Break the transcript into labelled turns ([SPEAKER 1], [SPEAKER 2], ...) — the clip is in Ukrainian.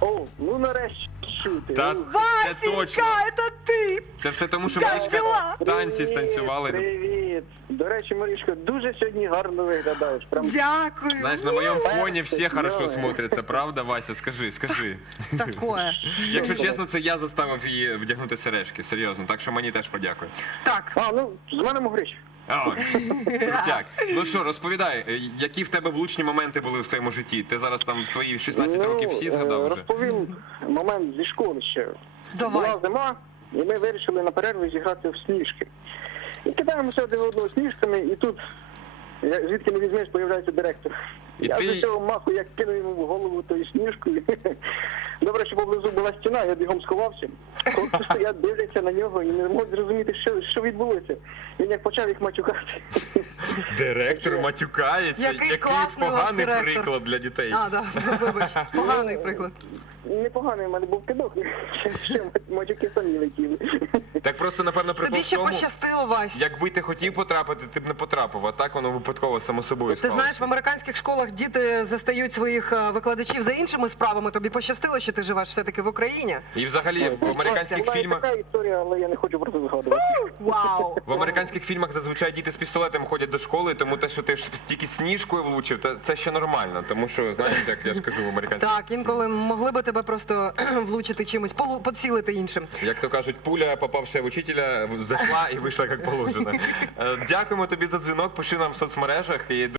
[SPEAKER 1] О, ну нарешті чути.
[SPEAKER 2] Та
[SPEAKER 1] Ну,
[SPEAKER 2] це точно.
[SPEAKER 3] это ты!
[SPEAKER 2] Це все тому, що
[SPEAKER 3] Як
[SPEAKER 2] Марічка
[SPEAKER 3] діла?
[SPEAKER 2] танці станцювали.
[SPEAKER 1] Привіт. До речі, Марічко, дуже сьогодні гарно виглядаєш. Прям
[SPEAKER 3] Дякую.
[SPEAKER 2] Знаєш, на моєму фоні всі
[SPEAKER 1] Ой.
[SPEAKER 2] хорошо смотряться, правда, Вася? Скажи.
[SPEAKER 3] Такое.
[SPEAKER 2] Якщо чесно, це я заставив її вдягнути сережки, серйозно, так що мені теж подякуй.
[SPEAKER 3] Так,
[SPEAKER 1] А, ну, з мене могрич.
[SPEAKER 2] О, крутяк. Ну що, розповідай, які в тебе влучні моменти були в твоєму житті? Ти зараз там свої 16 років всі згадав вже?
[SPEAKER 1] Розповім момент зі школи ще.
[SPEAKER 3] давай.
[SPEAKER 1] Була зима, і ми вирішили на перерві зіграти в сніжки. І кидаємося один одного сніжками, і тут, звідки не візьмеш, появляється директор.
[SPEAKER 2] І
[SPEAKER 1] Я
[SPEAKER 2] ти-
[SPEAKER 1] з цього маху, як кинув йому в голову тою сніжкою. Добре, що поблизу була стіна, я бігом сховався. Хлопці стоять, дивляться на нього і не можуть зрозуміти, що відбулося. Він як почав їх матюкати.
[SPEAKER 2] Директор матюкається.
[SPEAKER 3] Який класний у вас
[SPEAKER 2] поганий
[SPEAKER 3] директор.
[SPEAKER 2] приклад для дітей.
[SPEAKER 3] А, да, вибач, поганий приклад.
[SPEAKER 1] Непоганий в мене був кидок, ще матюки самі летіли.
[SPEAKER 2] Так просто, напевно, прикол
[SPEAKER 3] Тобі
[SPEAKER 2] в
[SPEAKER 3] ще
[SPEAKER 2] тому,
[SPEAKER 3] пощастило, Вась.
[SPEAKER 2] якби ти хотів потрапити, ти б не потрапив, а так воно випадково само собою
[SPEAKER 3] Ти
[SPEAKER 2] сталося.
[SPEAKER 3] знаєш, в американських школах діти застають своїх викладачів за іншими справами. Тобі пощастило, що ти живеш все-таки в Україні?
[SPEAKER 2] І взагалі в американських
[SPEAKER 1] Була і
[SPEAKER 2] фільмах...
[SPEAKER 1] така історія, але я не хочу про це згадувати.
[SPEAKER 3] Вау!
[SPEAKER 2] В американських фільмах зазвичай діти з пістолетом ходять до школи, тому те, що ти ж тільки сніжкою влучив, це ще нормально. Тому що, знаєш, як я ж кажу в американських...
[SPEAKER 3] Так, інколи могли би тебе просто влучити чимось, поцілити іншим.
[SPEAKER 2] Як то кажуть, пуля, попавши в учителя, зайшла і вийшла як положено. Дякуємо тобі за дзвінок, пиши нам в соцмережах. І